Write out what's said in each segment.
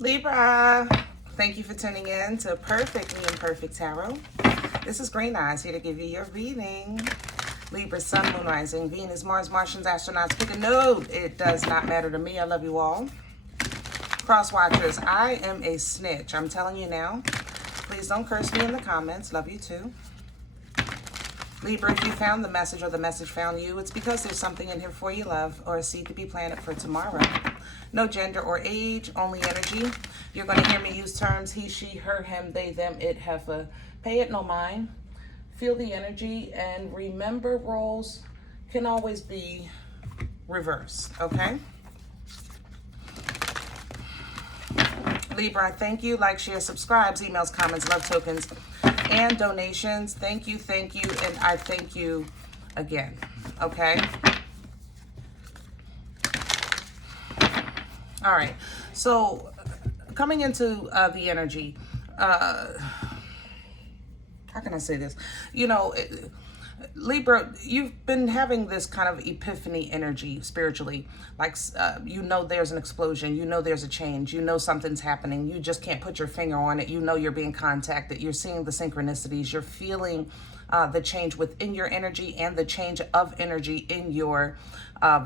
Libra, thank you for tuning in to Perfectly Imperfect Tarot. This is Green Eyes here to give you your reading. Libra, Sun, Moon, Rising, Venus, Mars, Martians, astronauts, pick a node. It does not matter to me. I love you all. Cross watchers, I am a snitch. I'm telling you now. Please don't curse me in the comments. Love you too. Libra, if you found the message or the message found you, it's because there's something in here for you, love, or a seed to be planted for tomorrow. No gender or age, only energy. You're going to hear me use terms he, she, her, him, they, them, it, heifer. Pay it no mind. Feel the energy, and remember, roles can always be reversed, okay? Libra, thank you. Like, share, subscribes, emails, comments, love tokens, and donations. Thank you, and I thank you again, okay? All right, so coming into the energy, how can I say this? You know, Libra, you've been having this kind of epiphany energy spiritually. Like, you know there's an explosion. You know there's a change. You know something's happening. You just can't put your finger on it. You know you're being contacted. You're seeing the synchronicities. You're feeling the change within your energy and the change of energy in your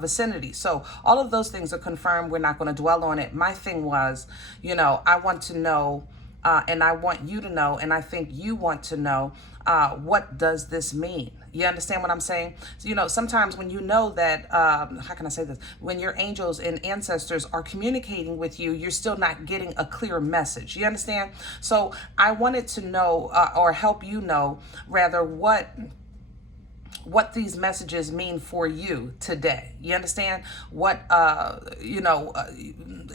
vicinity. So all of those things are confirmed. We're not going to dwell on it. My thing was, you know, I want to know, and I want you to know, and I think you want to know, what does this mean? You understand what I'm saying? So, you know, sometimes when you know that, how can I say this? When your angels and ancestors are communicating with you, you're still not getting a clear message. You understand? So I wanted to know, or help you know, rather, what these messages mean for you today. You understand what,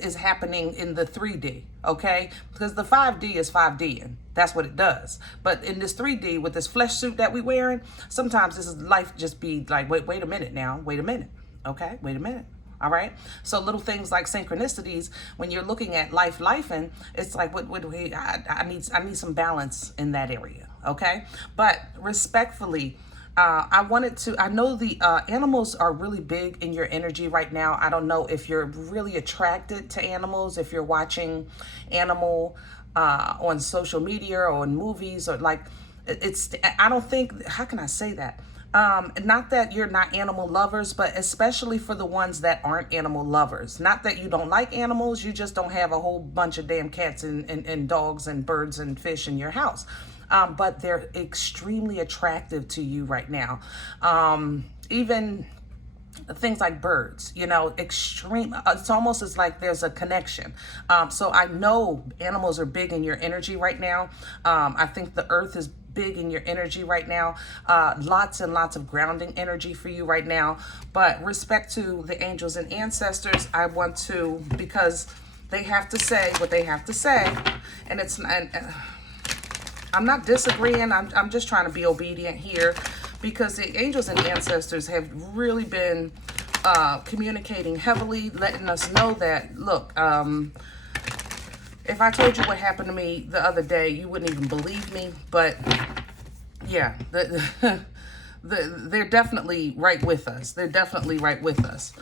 is happening in the 3D, okay? Because the 5D is 5D, and that's what it does. But in this 3D, with this flesh suit that we wearing, sometimes this is life just be like, wait a minute now, wait a minute, okay? Wait a minute. All right. So little things like synchronicities, when you're looking at life, and it's like, I need some balance in that area. Okay. But respectfully, I know the animals are really big in your energy right now. I don't know if you're really attracted to animals, if you're watching animal on social media or in movies, or like, I don't think, how can I say that? Not that you're not animal lovers, but especially for the ones that aren't animal lovers. Not that you don't like animals, you just don't have a whole bunch of damn cats and dogs and birds and fish in your house. But they're extremely attractive to you right now. Even things like birds, you know, it's almost as like there's a connection. So I know animals are big in your energy right now. I think the earth is big in your energy right now. Lots and lots of grounding energy for you right now. But respect to the angels and ancestors, I want to, because they have to say what they have to say, and I'm not disagreeing. I'm just trying to be obedient here, because the angels and ancestors have really been communicating heavily, letting us know that, look, if I told you what happened to me the other day, you wouldn't even believe me. But yeah, they're definitely right with us. They're definitely right with us.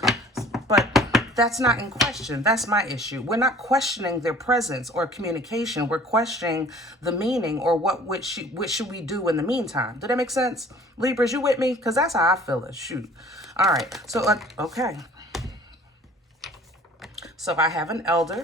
But that's not in question. That's my issue. We're not questioning their presence or communication. We're questioning the meaning, or what should we do in the meantime. Did that make sense? Libras, you with me? Because that's how I feel it. Shoot. All right. So, okay. So I have an elder.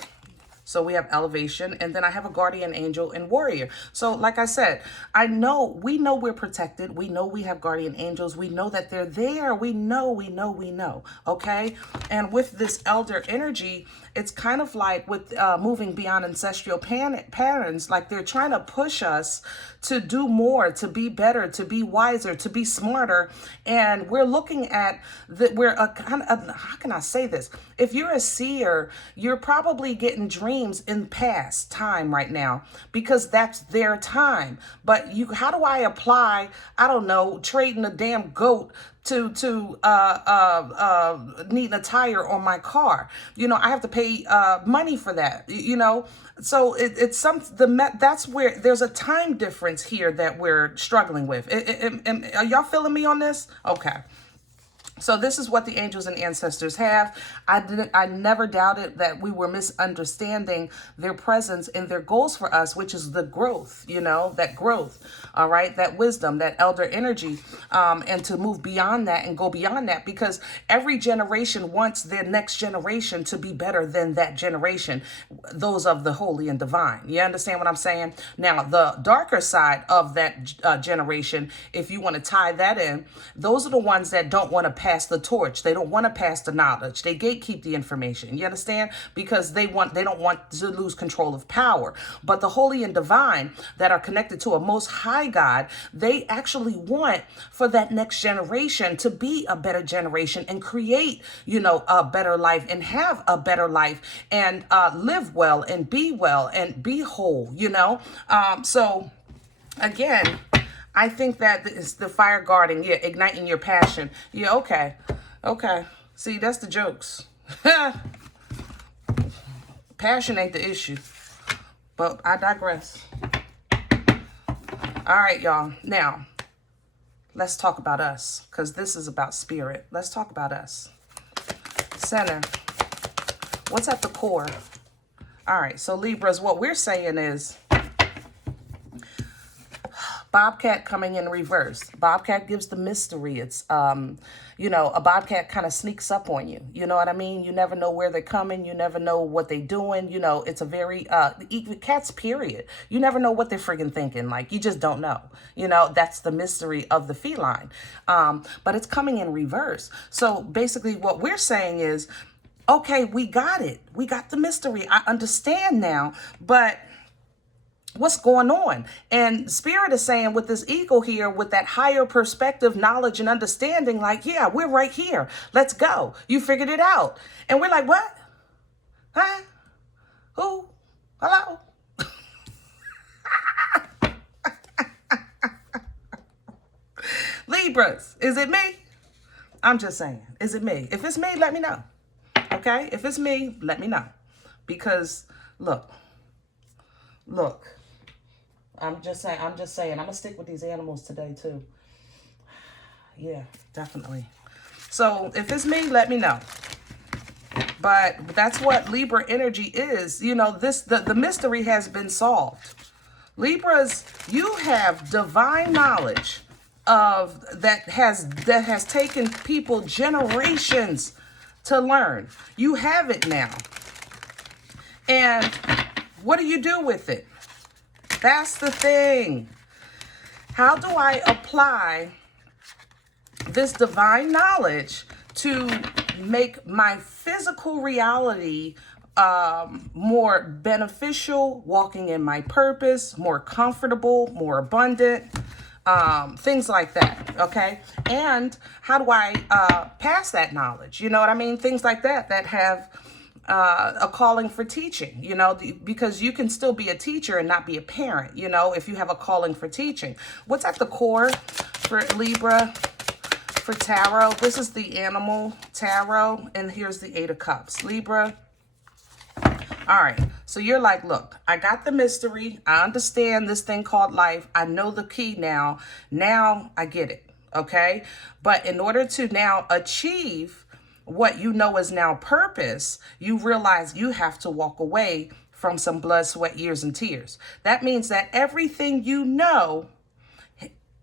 So we have elevation, and then I have a guardian angel and warrior. So like I said, we know we're protected. We know we have guardian angels. We know that they're there. We know, okay? And with this elder energy, it's kind of like with moving beyond ancestral patterns, like they're trying to push us to do more, to be better, to be wiser, to be smarter. And we're looking at that. We're a kind of, how can I say this? If you're a seer, you're probably getting dreams in past time right now, because that's their time. But how do I apply, I don't know, trading a damn goat to needing a tire on my car? You know, I have to pay money for that, you know? So that's where there's a time difference here that we're struggling with. Are y'all feeling me on this? Okay. So this is what the angels and ancestors have. I never doubted that we were misunderstanding their presence and their goals for us, which is the growth, you know, that growth, all right, that wisdom, that elder energy, and to move beyond that and go beyond that, because every generation wants their next generation to be better than that generation, those of the holy and divine. You understand what I'm saying? Now, the darker side of that generation, if you want to tie that in, those are the ones that don't want to pass the torch. They don't want to pass the knowledge. They gatekeep the information. You understand? Because they don't want to lose control of power. But the holy and divine that are connected to a most high God, they actually want for that next generation to be a better generation and create, you know, a better life and have a better life and live well and be whole, you know? So again, I think that it's the fire guarding, yeah, igniting your passion. Yeah, okay. See, that's the jokes. Passion ain't the issue, but I digress. All right, y'all. Now, let's talk about us, because this is about spirit. Let's talk about us. Center. What's at the core? All right, so Libras, what we're saying is Bobcat coming in reverse. Bobcat gives the mystery. It's, you know, a bobcat kind of sneaks up on you. You know what I mean? You never know where they're coming. You never know what they're doing. You know, it's a very, cats, period. You never know what they're friggin' thinking. Like, you just don't know. You know, that's the mystery of the feline. But it's coming in reverse. So basically what we're saying is, okay, we got it. We got the mystery. I understand now, but what's going on? And Spirit is saying with this eagle here, with that higher perspective, knowledge, and understanding, like, yeah, we're right here. Let's go. You figured it out. And we're like, what? Huh? Who? Hello? Libras, is it me? I'm just saying, is it me? If it's me, let me know. Okay? If it's me, let me know. Because, look. I'm just saying, I'm going to stick with these animals today, too. Yeah, definitely. So, if it's me, let me know. But that's what Libra energy is. You know, the mystery has been solved. Libras, you have divine knowledge of that has taken people generations to learn. You have it now. And what do you do with it? That's the thing. How do I apply this divine knowledge to make my physical reality more beneficial, walking in my purpose, more comfortable, more abundant, things like that, okay? And how do I pass that knowledge? You know what I mean? Things like that have a calling for teaching, you know, because you can still be a teacher and not be a parent, you know, if you have a calling for teaching. What's at the core for Libra, for tarot? This is the animal tarot, and here's the 8 of Cups. Libra. All right, so you're like, look, I got the mystery. I understand this thing called life. I know the key now. Now I get it, okay? But in order to now achieve what you know is now purpose, you realize you have to walk away from some blood, sweat, years, and tears. That means that everything you know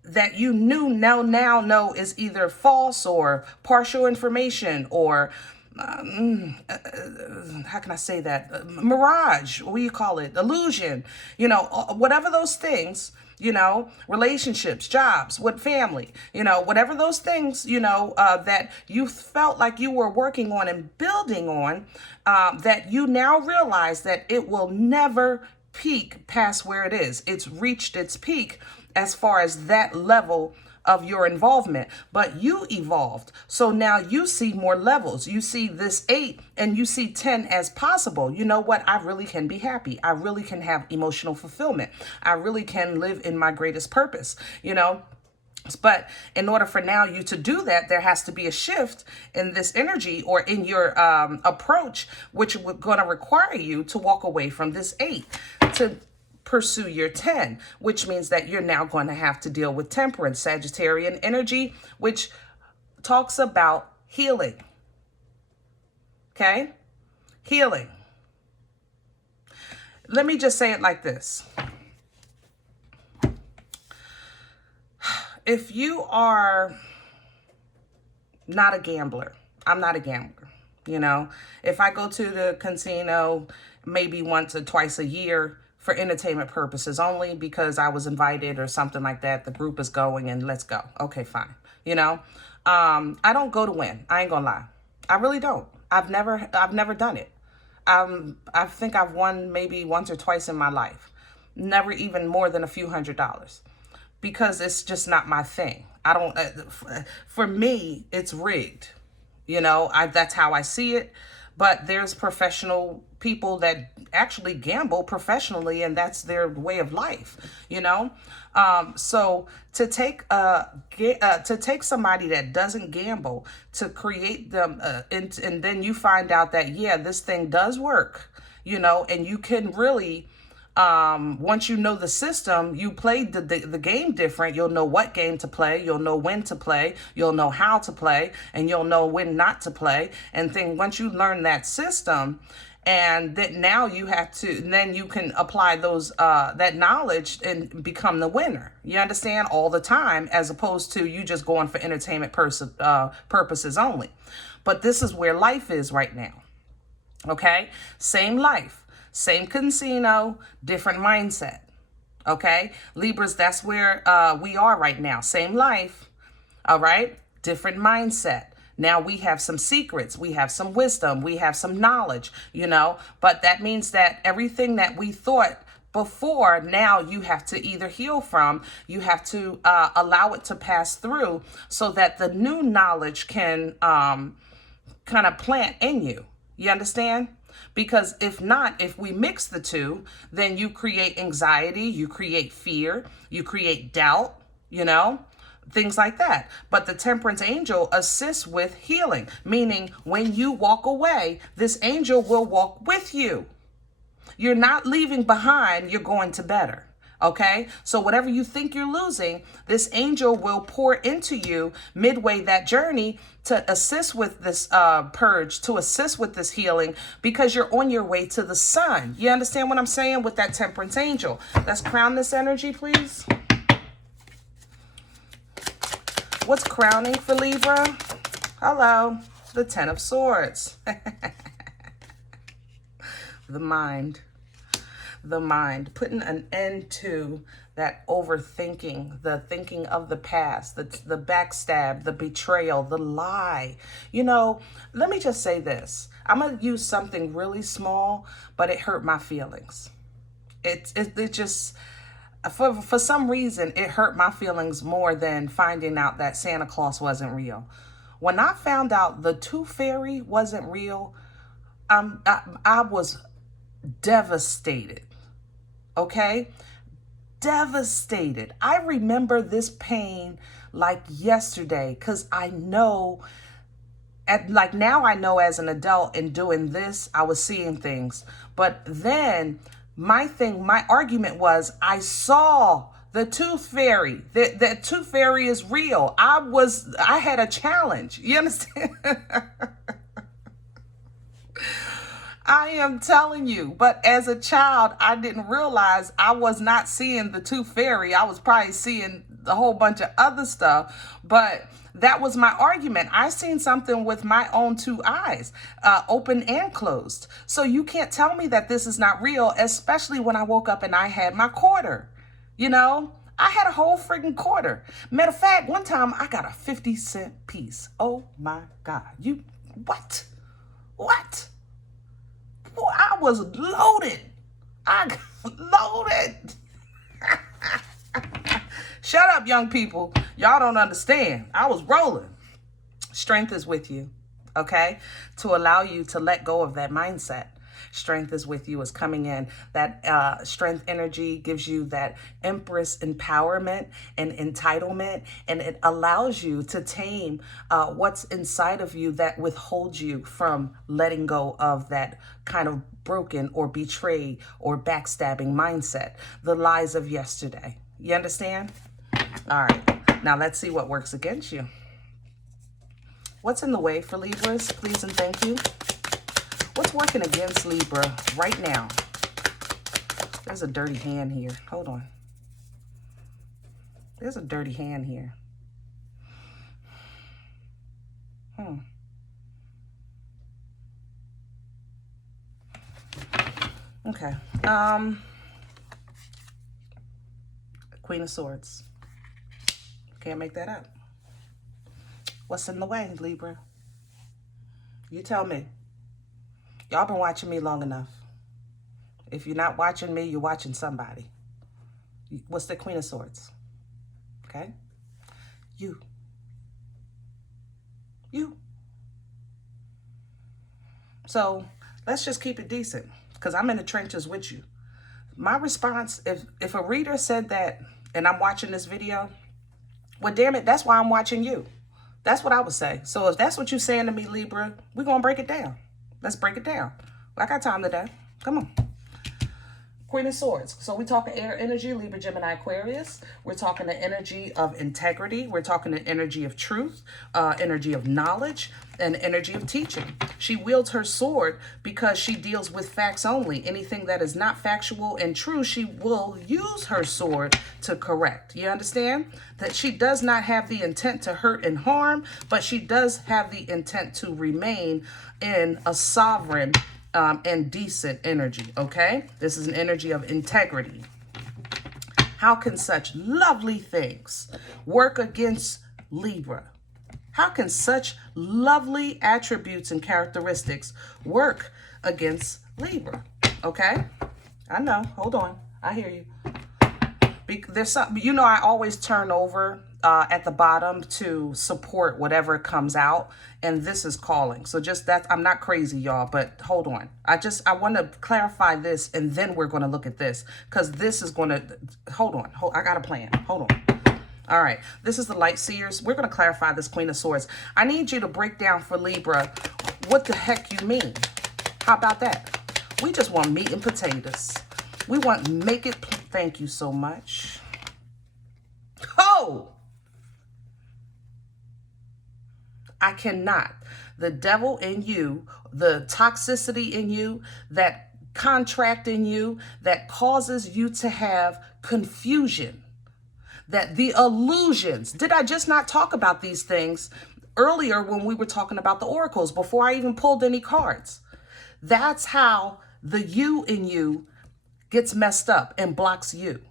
that you now know is either false or partial information or how can I say that? Mirage, what do you call it? Illusion, you know, whatever those things, you know, relationships, jobs, with family, you know, whatever those things, you know, that you felt like you were working on and building on, that you now realize that it will never peak past where it is. It's reached its peak as far as that level of your involvement, but you evolved. So now you see more levels. You see this 8 and you see 10 as possible. You know what? I really can be happy. I really can have emotional fulfillment. I really can live in my greatest purpose, you know? But in order for now you to do that, there has to be a shift in this energy or in your approach, which is going to require you to walk away from this 8 to pursue your 10, which means that you're now going to have to deal with temperance, Sagittarian energy, which talks about healing. Okay? Healing. Let me just say it like this. If you are not a gambler, I'm not a gambler, you know. If I go to the casino maybe once or twice a year for entertainment purposes only because I was invited or something like that, the group is going and let's go. Okay, fine. You know, I don't go to win. I ain't gonna lie. I really don't. I've never done it. I think I've won maybe once or twice in my life. Never even more than a few $100s. Because it's just not my thing. I don't, for me, it's rigged. You know, that's how I see it. But there's professional people that actually gamble professionally, and that's their way of life, you know? So to take somebody that doesn't gamble, to create them, and then you find out that, yeah, this thing does work, you know, and you can really, once you know the system, you played the game different. You'll know what game to play. You'll know when to play. You'll know how to play, and you'll know when not to play. And then once you learn that system, and that now you have to, then you can apply those that knowledge and become the winner. You understand? All the time, as opposed to you just going for entertainment purposes only. But this is where life is right now. Okay, same life. Same casino, different mindset, okay? Libras, that's where we are right now. Same life, all right? Different mindset. Now we have some secrets. We have some wisdom. We have some knowledge, you know? But that means that everything that we thought before, now you have to either heal from, you have to allow it to pass through so that the new knowledge can kind of plant in you. You understand? Because if not, if we mix the two, then you create anxiety, you create fear, you create doubt, you know, things like that. But the temperance angel assists with healing, meaning when you walk away, this angel will walk with you. You're not leaving behind, you're going to better. Okay, so whatever you think you're losing, this angel will pour into you midway that journey to assist with this purge, to assist with this healing, because you're on your way to the sun. You understand what I'm saying with that temperance angel? Let's crown this energy, please. What's crowning for Libra? Hello, the Ten of Swords. The mind. The mind, putting an end to that overthinking, the thinking of the past, the backstab, the betrayal, the lie. You know, let me just say this. I'm going to use something really small, but it hurt my feelings. It just, for some reason, it hurt my feelings more than finding out that Santa Claus wasn't real. When I found out the Tooth Fairy wasn't real, I was devastated. Okay? Devastated. I remember this pain like yesterday because I know, now I know as an adult in doing this, I was seeing things. But then my argument was I saw the Tooth Fairy. The Tooth Fairy is real. I had a challenge. You understand? I am telling you, but as a child, I didn't realize I was not seeing the Tooth Fairy. I was probably seeing a whole bunch of other stuff, but that was my argument. I seen something with my own two eyes, open and closed. So you can't tell me that this is not real, especially when I woke up and I had my quarter. You know, I had a whole freaking quarter. Matter of fact, one time I got a 50-cent piece. Oh my God. What? What? Boy, I was loaded. I got loaded. Shut up, young people. Y'all don't understand. I was rolling. Strength is with you, okay? To allow you to let go of that mindset. Strength is with you, is coming in. That strength energy gives you that Empress empowerment and entitlement, and it allows you to tame what's inside of you that withholds you from letting go of that kind of broken or betrayed or backstabbing mindset, the lies of yesterday. You understand? All right, now let's see what works against you. What's in the way for Libras? Please and thank you. What's working against Libra right now? There's a dirty hand here. Hold on. There's a dirty hand here. Okay. Queen of Swords. Can't make that up. What's in the way, Libra? You tell me. Y'all been watching me long enough. If you're not watching me, you're watching somebody. What's the Queen of Swords? Okay? You. So let's just keep it decent, because I'm in the trenches with you. My response, if a reader said that and I'm watching this video, well, damn it, that's why I'm watching you. That's what I would say. So if that's what you're saying to me, Libra, we're going to break it down. Let's break it down. I got time today. Come on. Queen of Swords. So we're talking air energy, Libra, Gemini, Aquarius. We're talking the energy of integrity. We're talking the energy of truth, energy of knowledge, and energy of teaching. She wields her sword because she deals with facts only. Anything that is not factual and true, she will use her sword to correct. You understand? That she does not have the intent to hurt and harm, but she does have the intent to remain in a sovereign and decent energy, okay? This is an energy of integrity. How can such lovely things work against Libra? How can such lovely attributes and characteristics work against Libra? Okay? I know. Hold on. I hear you. There's something, you know, I always turn over at the bottom to support whatever comes out, and this is calling. So just that, I'm not crazy, y'all, but hold on. I want to clarify this, and then we're going to look at this, because this is going to, hold on. I got a plan. Hold on. All right. This is the Light Seers. We're going to clarify this Queen of Swords. I need you to break down for Libra what the heck you mean. How about that? We just want meat and potatoes. We want make it. Thank you so much. Oh! I cannot. The devil in you, the toxicity in you, that contract in you that causes you to have confusion, that the illusions. Did I just not talk about these things earlier when we were talking about the oracles before I even pulled any cards? That's how the you in you gets messed up and blocks you.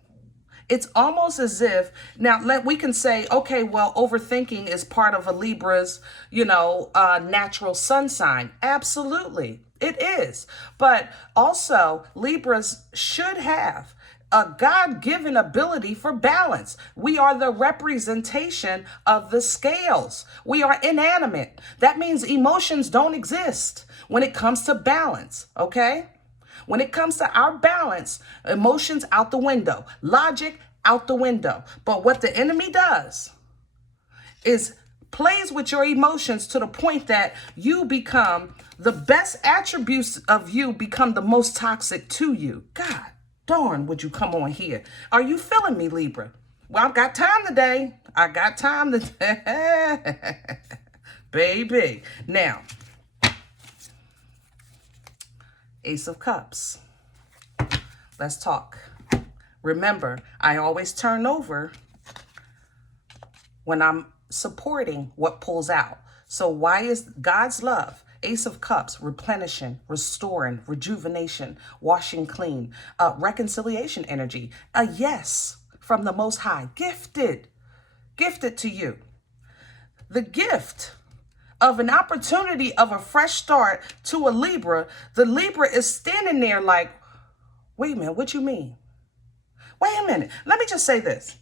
It's almost as if, now we can say, okay, well, overthinking is part of a Libra's, natural sun sign. Absolutely, it is. But also, Libras should have a God-given ability for balance. We are the representation of the scales. We are inanimate. That means emotions don't exist when it comes to balance, okay? When it comes to our balance, emotions out the window, logic out the window. But what the enemy does is plays with your emotions to the point that you become, the best attributes of you become the most toxic to you. God darn, would you come on here? Are you feeling me, Libra? Well, I've got time today. I got time today. Baby. Now, Ace of Cups. Let's talk. Remember, I always turn over when I'm supporting what pulls out. So why is God's love, Ace of Cups, replenishing, restoring, rejuvenation, washing clean, reconciliation energy, a yes from the Most High, gifted to you. The gift of an opportunity of a fresh start to a Libra, the Libra is standing there like, wait a minute, what you mean? Wait a minute. Let me just say this.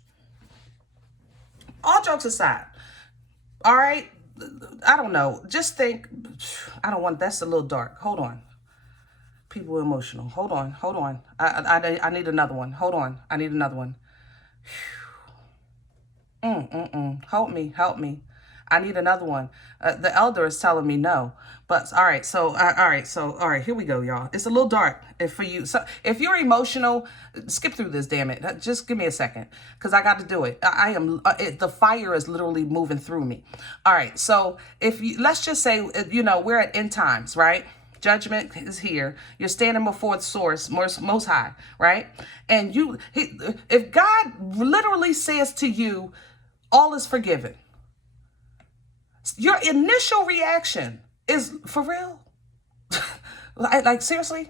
All jokes aside, all right? I don't know. Just think, that's a little dark. Hold on. People are emotional. Hold on. I need another one. Hold on. I need another one. Help me. I need another one. The elder is telling me no. But all right, so all right, here we go, y'all. It's a little dark if for you. So if you're emotional, skip through this, damn it. Just give me a second, because I got to do it. I am the fire is literally moving through me. All right, so if you, let's just say, you know, we're at end times, right? Judgment is here. You're standing before the source, most high, right? And if God literally says to you, all is forgiven, your initial reaction is, for real? like seriously?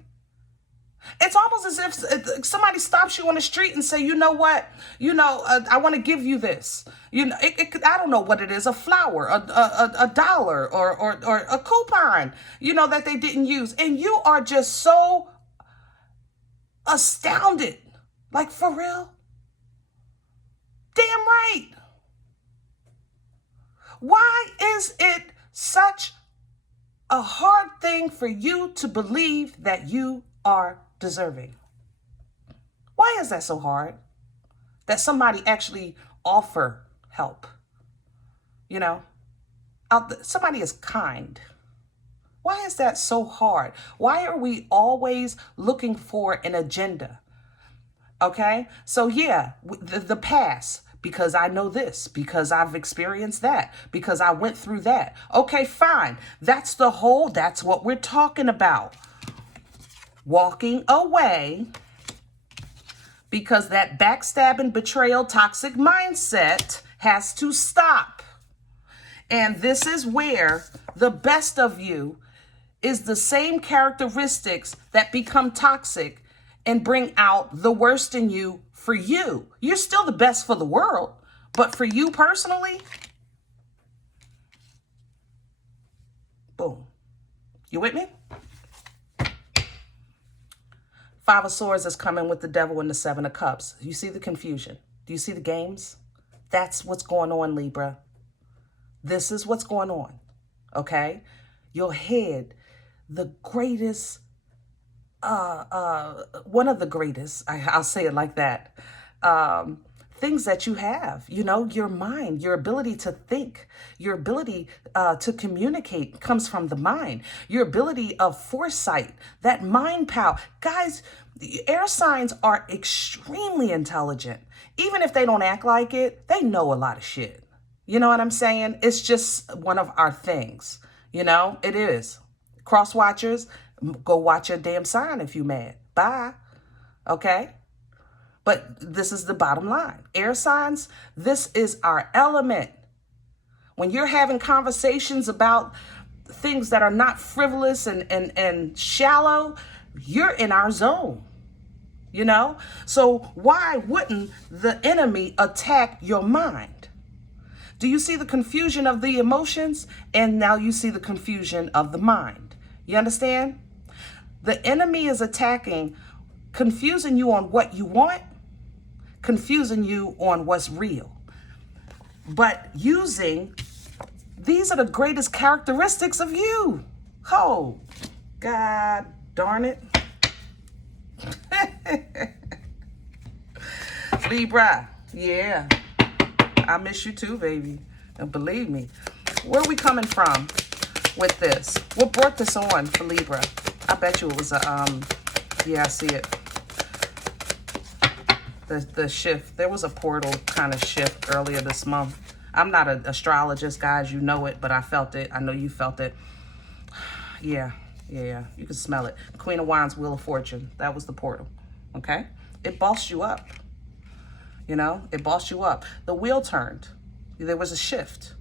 It's almost as if somebody stops you on the street and say, you know what? You know, I want to give you this. You know, I don't know what it is, a flower, a dollar, or a coupon, you know, that they didn't use. And you are just so astounded. Like, for real? Damn right. Why is it such a hard thing for you to believe that you are deserving? Why is that so hard? That somebody actually offer help? You know, somebody is kind. Why is that so hard? Why are we always looking for an agenda? Okay, so yeah, the past, because I know this, because I've experienced that, because I went through that. Okay, fine. That's what we're talking about. Walking away, because that backstabbing, betrayal, toxic mindset has to stop. And this is where the best of you is the same characteristics that become toxic and bring out the worst in you for you. You're still the best for the world, but for you personally, boom. You with me? Five of Swords is coming with the Devil and the Seven of Cups. You see the confusion? Do you see the games? That's what's going on, Libra. This is what's going on, okay? Your head, the greatest, one of the greatest, I'll say it like that, things that you have, you know, your mind, your ability to think, your ability to communicate comes from the mind, your ability of foresight, that mind power. Guys, air signs are extremely intelligent. Even if they don't act like it, they know a lot of shit. You know what I'm saying? It's just one of our things. You know, it is. Cross watchers, go watch your damn sign if you mad. Bye. Okay? But this is the bottom line. Air signs, this is our element. When you're having conversations about things that are not frivolous and shallow, you're in our zone. You know? So why wouldn't the enemy attack your mind? Do you see the confusion of the emotions? And now you see the confusion of the mind. You understand? The enemy is attacking, confusing you on what you want, confusing you on what's real. But these are the greatest characteristics of you. Oh, God darn it. Libra, yeah. I miss you too, baby. And believe me. Where are we coming from with this? What brought this on for Libra? I bet you it was yeah, I see it. The shift. There was a portal kind of shift earlier this month. I'm not an astrologist, guys. You know it, but I felt it. I know you felt it. Yeah. You can smell it. Queen of Wands, Wheel of Fortune. That was the portal. Okay? It bossed you up. You know, it bossed you up. The wheel turned. There was a shift.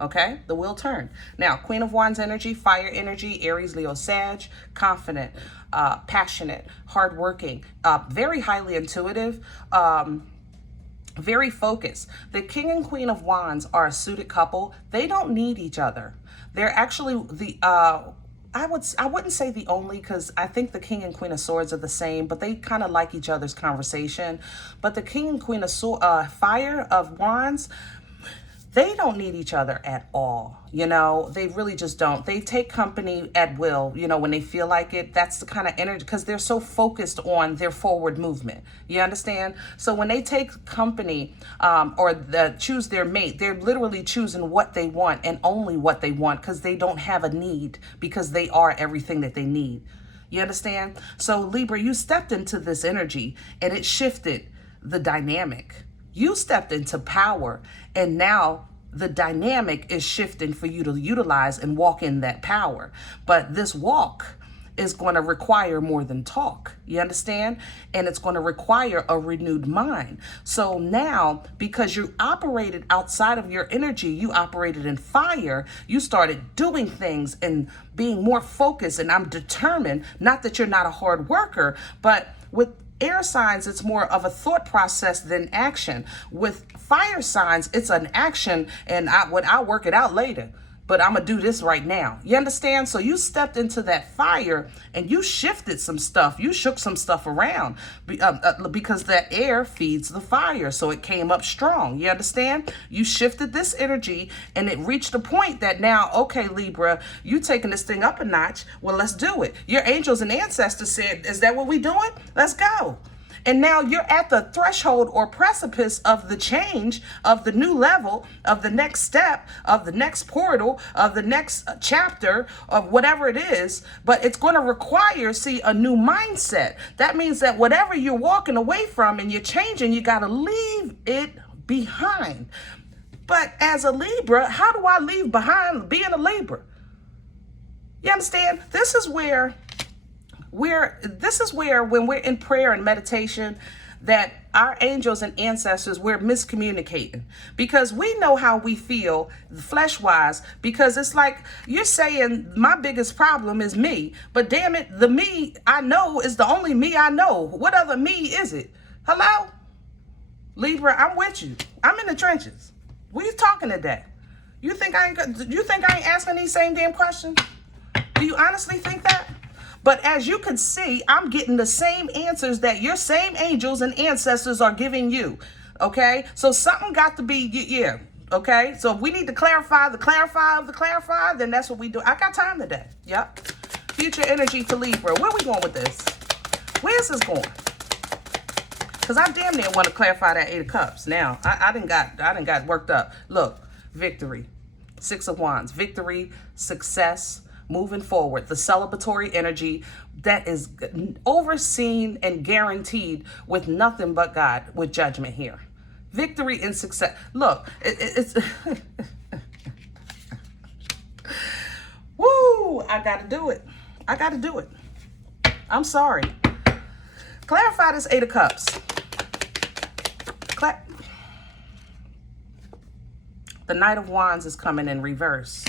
Okay? The wheel turned. Now, Queen of Wands energy, fire energy, Aries, Leo, Sag, confident, passionate, hardworking, very highly intuitive, very focused. The King and Queen of Wands are a suited couple. They don't need each other. They're actually the I wouldn't say the only, because I think the King and Queen of Swords are the same, but they kind of like each other's conversation. But the King and Queen of Fire of Wands, they don't need each other at all. You know, they really just don't. They take company at will, you know, when they feel like it. That's the kind of energy, because they're so focused on their forward movement. You understand? So when they take company or choose their mate, they're literally choosing what they want and only what they want, because they don't have a need, because they are everything that they need. You understand? So Libra, you stepped into this energy and it shifted the dynamic. You stepped into power, and now the dynamic is shifting for you to utilize and walk in that power. But this walk is going to require more than talk. You understand? And it's going to require a renewed mind. So now, because you operated outside of your energy, you operated in fire, you started doing things and being more focused. And I'm determined, not that you're not a hard worker, but with air signs, it's more of a thought process than action. With fire signs, it's an action, and I'll work it out later, but I'm gonna do this right now. You understand? So you stepped into that fire and you shifted some stuff. You shook some stuff around because that air feeds the fire. So it came up strong. You understand? You shifted this energy and it reached a point that now, okay, Libra, you taking this thing up a notch. Well, let's do it. Your angels and ancestors said, is that what we doing? Let's go. And now you're at the threshold or precipice of the change, of the new level, of the next step, of the next portal, of the next chapter, of whatever it is. But it's going to require, see, a new mindset. That means that whatever you're walking away from and you're changing, you got to leave it behind. But as a Libra, how do I leave behind being a Libra? You understand? This is where when we're in prayer and meditation, that our angels and ancestors, we're miscommunicating, because we know how we feel flesh wise, because it's like you're saying my biggest problem is me, but damn it, the me I know is the only me I know. What other me is it? Hello? Libra, I'm with you. I'm in the trenches. We talking today. You think I ain't asking these same damn questions? Do you honestly think that? But as you can see, I'm getting the same answers that your same angels and ancestors are giving you. Okay? So something got to be, yeah. Okay? So if we need to clarify the clarify of the clarify, then that's what we do. I got time today. Yep. Future energy for Libra. Where are we going with this? Where's this going? Because I damn near want to clarify that 8 of Cups. Now, I didn't got worked up. Look, victory. 6 of Wands. Victory, success, moving forward, the celebratory energy that is overseen and guaranteed with nothing but God, with judgment here. Victory and success. Look, it's woo, I gotta do it. I gotta do it. I'm sorry. Clarify this 8 of Cups. The Knight of Wands is coming in reverse.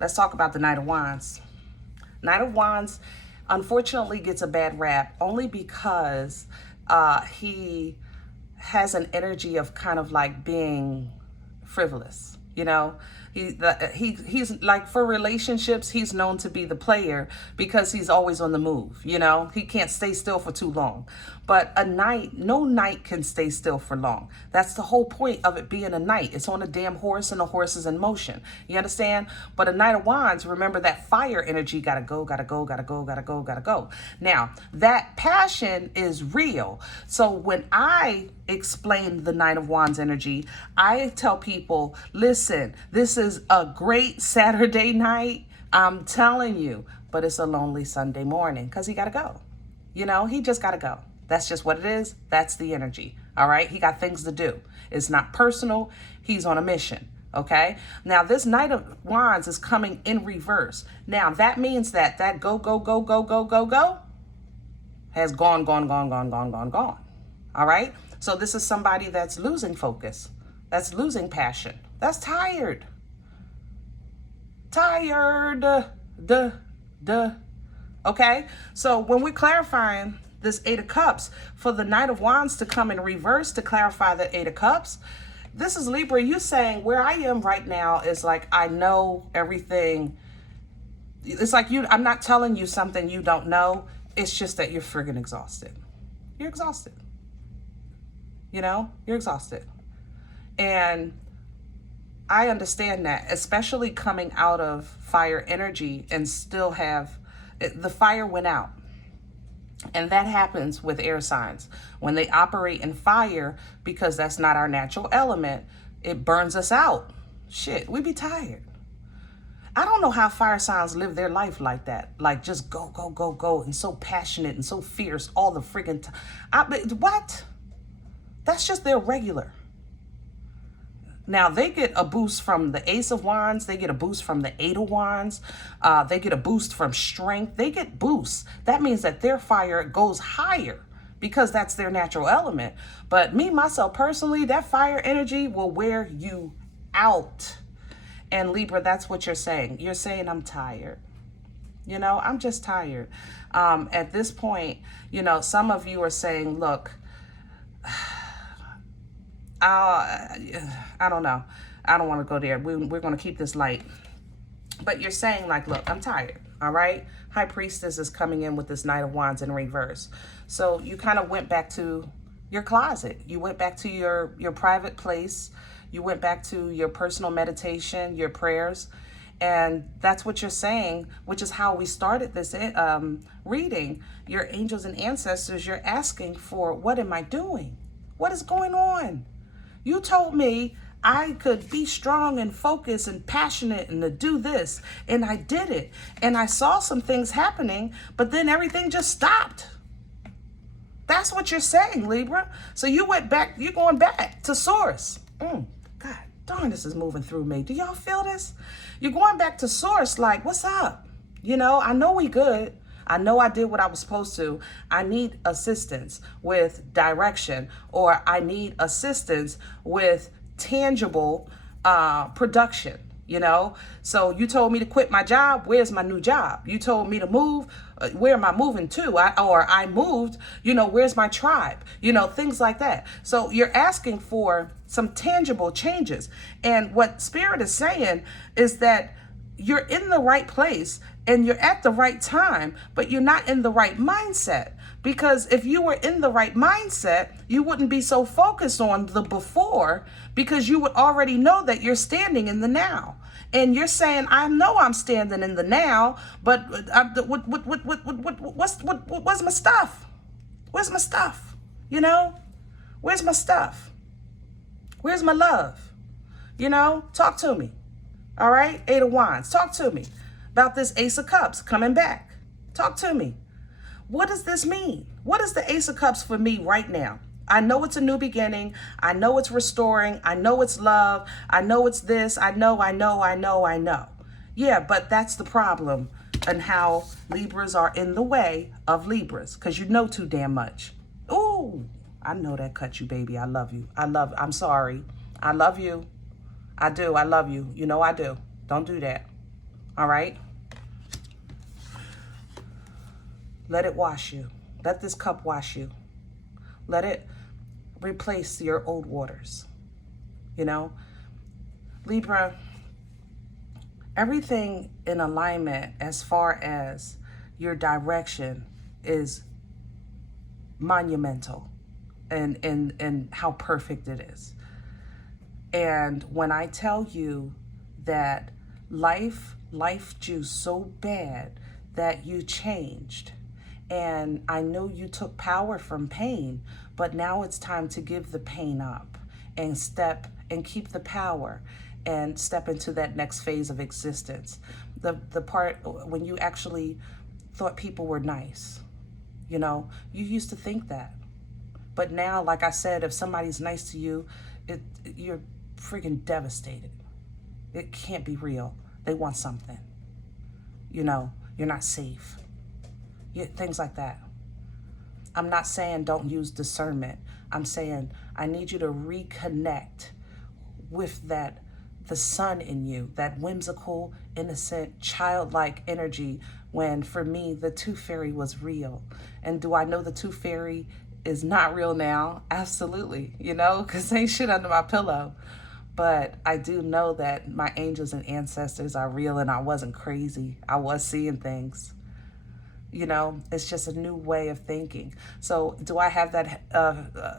Let's talk about the Knight of Wands. Knight of Wands, unfortunately, gets a bad rap only because he has an energy of kind of like being frivolous. You know, he's like, for relationships, he's known to be the player because he's always on the move. You know, he can't stay still for too long. But a knight, no knight can stay still for long. That's the whole point of it being a knight. It's on a damn horse and the horse is in motion. You understand? But a Knight of Wands, remember that fire energy, gotta go, gotta go, gotta go, gotta go, gotta go. Now, that passion is real. So when I explain the Knight of Wands energy, I tell people, listen, this is a great Saturday night. I'm telling you, but it's a lonely Sunday morning because he gotta go. You know, he just gotta go. That's just what it is. That's the energy. All right. He got things to do. It's not personal. He's on a mission. Okay. Now, this Knight of Wands is coming in reverse. Now, that means that go, go, go, go, go, go, go has gone. All right. So this is somebody that's losing focus. That's losing passion. That's tired. Okay. So when we're clarifying this 8 of Cups, for the Knight of Wands to come in reverse to clarify the 8 of Cups, this is Libra. You saying where I am right now is like, I know everything. It's like I'm not telling you something you don't know. It's just that you're friggin' exhausted. You're exhausted. You know, you're exhausted. And I understand that, especially coming out of fire energy and still have, the fire went out. And that happens with air signs. When they operate in fire, because that's not our natural element, it burns us out. Shit, we be tired. I don't know how fire signs live their life like that. Like just go, go, go, go, and so passionate and so fierce all the friggin' time. What? That's just their regular. Now, they get a boost from the Ace of Wands. They get a boost from the Eight of Wands. They get a boost from strength. They get boosts. That means that their fire goes higher because that's their natural element. But me, myself, personally, that fire energy will wear you out. And Libra, that's what you're saying. You're saying, I'm tired. You know, I'm just tired. At this point, you know, some of you are saying, look, I don't know. I don't want to go there. We're going to keep this light. But you're saying like, look, I'm tired. All right. High Priestess is coming in with this Knight of Wands in reverse. So you kind of went back to your closet. You went back to your private place. You went back to your personal meditation, your prayers. And that's what you're saying, which is how we started this reading. Your angels and ancestors, you're asking for, what am I doing? What is going on? You told me I could be strong and focused and passionate and to do this. And I did it. And I saw some things happening, but then everything just stopped. That's what you're saying, Libra. So you went back, you're going back to source. God darn, this is moving through me. Do y'all feel this? You're going back to source like, what's up? You know, I know we good. I know I did what I was supposed to. I need assistance with direction, or I need assistance with tangible production, you know? So you told me to quit my job. Where's my new job? You told me to move. Where am I moving to? I moved, you know, where's my tribe? You know, things like that. So you're asking for some tangible changes. And what Spirit is saying is that you're in the right place and you're at the right time, but you're not in the right mindset. Because if you were in the right mindset, you wouldn't be so focused on the before, because you would already know that you're standing in the now. And you're saying, I know I'm standing in the now, but what's my stuff? Where's my stuff? You know, where's my stuff? Where's my love? You know, talk to me. All right, Eight of Wands, talk to me about this Ace of Cups coming back. Talk to me. What does this mean? What is the Ace of Cups for me right now? I know it's a new beginning. I know it's restoring. I know it's love. I know it's this. I know. Yeah, but that's the problem, and how Libras are in the way of Libras, because you know too damn much. Ooh, I know that cut you, baby. I love you. I'm sorry. I love you. I do. I love you. You know I do. Don't do that. All right? Let it wash you. Let this cup wash you. Let it replace your old waters. You know? Libra, everything in alignment as far as your direction is monumental and how perfect it is. And when I tell you that life you so bad that you changed, and I know you took power from pain, but now it's time to give the pain up and keep the power and step into that next phase of existence. The part when you actually thought people were nice, you know, you used to think that. But now, like I said, if somebody's nice to you, you're freaking devastated. It can't be real. They want something. You know, you're not safe. Things like that. I'm not saying don't use discernment. I'm saying I need you to reconnect with the sun in you, that whimsical, innocent, childlike energy, when for me, the Tooth Fairy was real. And do I know the Tooth Fairy is not real now? Absolutely, you know, because ain't shit under my pillow. But I do know that my angels and ancestors are real, and I wasn't crazy. I was seeing things. You know, it's just a new way of thinking. So do I have that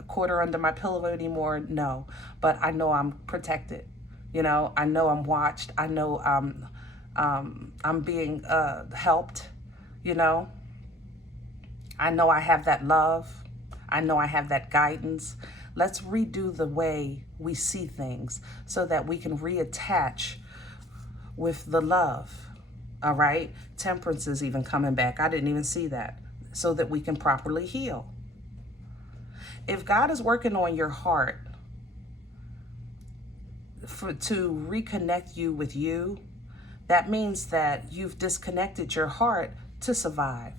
quarter under my pillow anymore? No, but I know I'm protected. You know, I know I'm watched. I know I'm being helped, you know. I know I have that love. I know I have that guidance. Let's redo the way we see things so that we can reattach with the love. All right? Temperance is even coming back. I didn't even see that. So that we can properly heal. If God is working on your heart to reconnect you with you, that means that you've disconnected your heart to survive.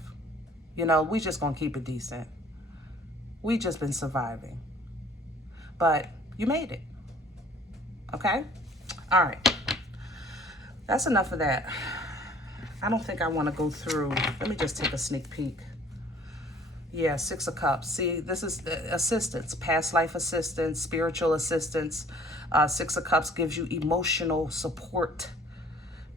You know, we just gonna keep it decent. We just been surviving. But you made it. Okay? All right. That's enough of that. I don't think I want to go through. Let me just take a sneak peek. Yeah, Six of Cups. See, this is assistance, past life assistance, spiritual assistance. Six of Cups gives you emotional support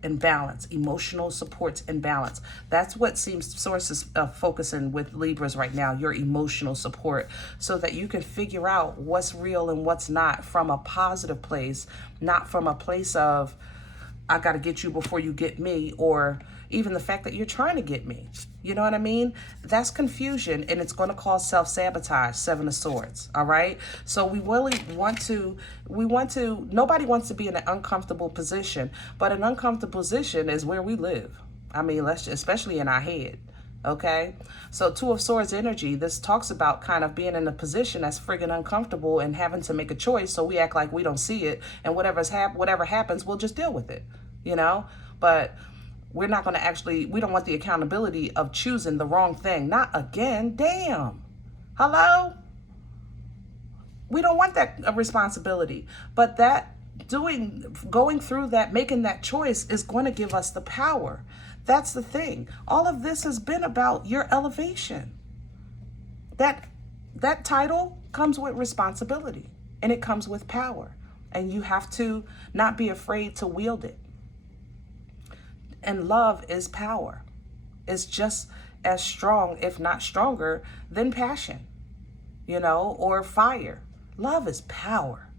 and balance. Emotional support and balance. That's what seems sources focusing with Libras right now, your emotional support, so that you can figure out what's real and what's not from a positive place, not from a place of, I got to get you before you get me, or even the fact that you're trying to get me. You know what I mean? That's confusion, and it's going to cause self-sabotage. Seven of Swords. All right. So we really want to, nobody wants to be in an uncomfortable position, but an uncomfortable position is where we live. I mean, especially in our head. Okay. So Two of Swords energy, this talks about kind of being in a position that's friggin' uncomfortable and having to make a choice. So we act like we don't see it, and whatever happens, we'll just deal with it, you know, but we're not going to actually, we don't want the accountability of choosing the wrong thing. Not again. Damn. Hello? We don't want that responsibility. But that going through that, making that choice is going to give us the power. That's the thing. All of this has been about your elevation. That title comes with responsibility, and it comes with power. And you have to not be afraid to wield it. And love is power. It's just as strong, if not stronger, than passion, you know, or fire. Love is power.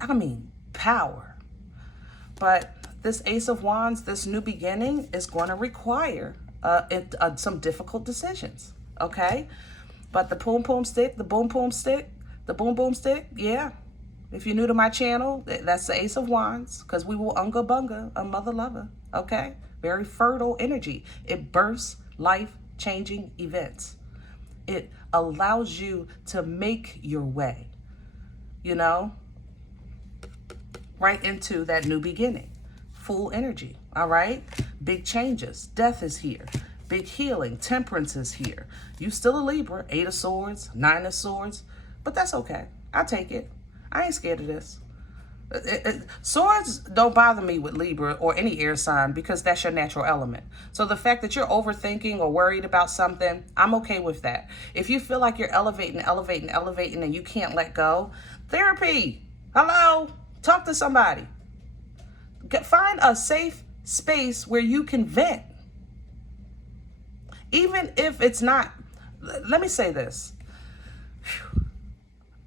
I mean, power. But this Ace of Wands, this new beginning is going to require some difficult decisions, okay? But the boom boom stick, yeah. If you're new to my channel, that's the Ace of Wands, because we will unga bunga, a mother lover, okay? Very fertile energy. It bursts life-changing events. It allows you to make your way, you know, right into that new beginning. Full energy, all right? Big changes. Death is here. Big healing. Temperance is here. You still a Libra. 8 of Swords, 9 of Swords, but that's okay. I'll take it. I ain't scared of this. Swords don't bother me with Libra or any air sign because that's your natural element. So the fact that you're overthinking or worried about something, I'm okay with that. If you feel like you're elevating and you can't let go, therapy. Hello? Talk to somebody. Find a safe space where you can vent. Even if it's not, let me say this.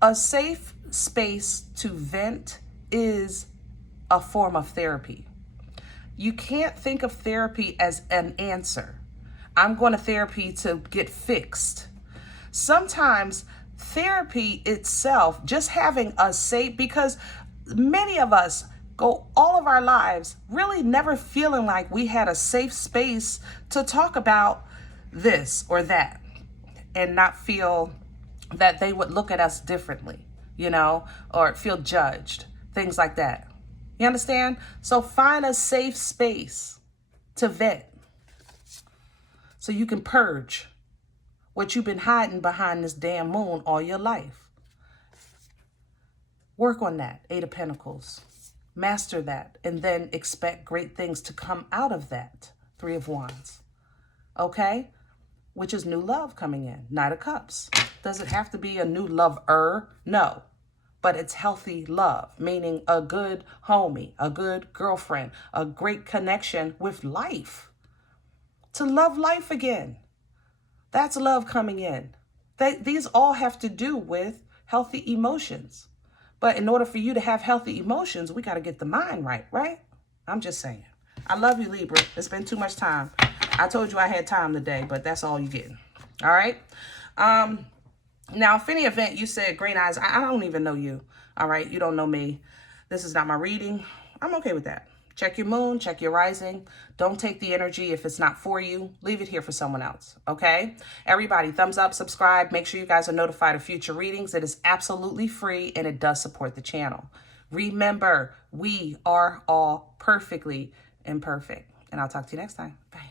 A safe space to vent is a form of therapy. You can't think of therapy as an answer. I'm going to therapy to get fixed. Sometimes therapy itself, just having a safe, because many of us go all of our lives really never feeling like we had a safe space to talk about this or that and not feel that they would look at us differently, you know, or feel judged, things like that. You understand? So find a safe space to vent so you can purge what you've been hiding behind this damn moon all your life. Work on that, 8 of Pentacles. Master that, and then expect great things to come out of that, 3 of Wands. Okay? Which is new love coming in, Knight of Cups. Does it have to be a new lover? No. But it's healthy love, meaning a good homie, a good girlfriend, a great connection with life. To love life again. That's love coming in. These all have to do with healthy emotions. But in order for you to have healthy emotions, we got to get the mind right, right? I'm just saying. I love you, Libra. It's been too much time. I told you I had time today, but that's all you're getting. All right? Now, if any event you said, Green Eyes, I don't even know you. All right? You don't know me. This is not my reading. I'm okay with that. Check your moon, check your rising. Don't take the energy if it's not for you. Leave it here for someone else, okay? Everybody, thumbs up, subscribe. Make sure you guys are notified of future readings. It is absolutely free, and it does support the channel. Remember, we are all perfectly imperfect. And I'll talk to you next time. Bye.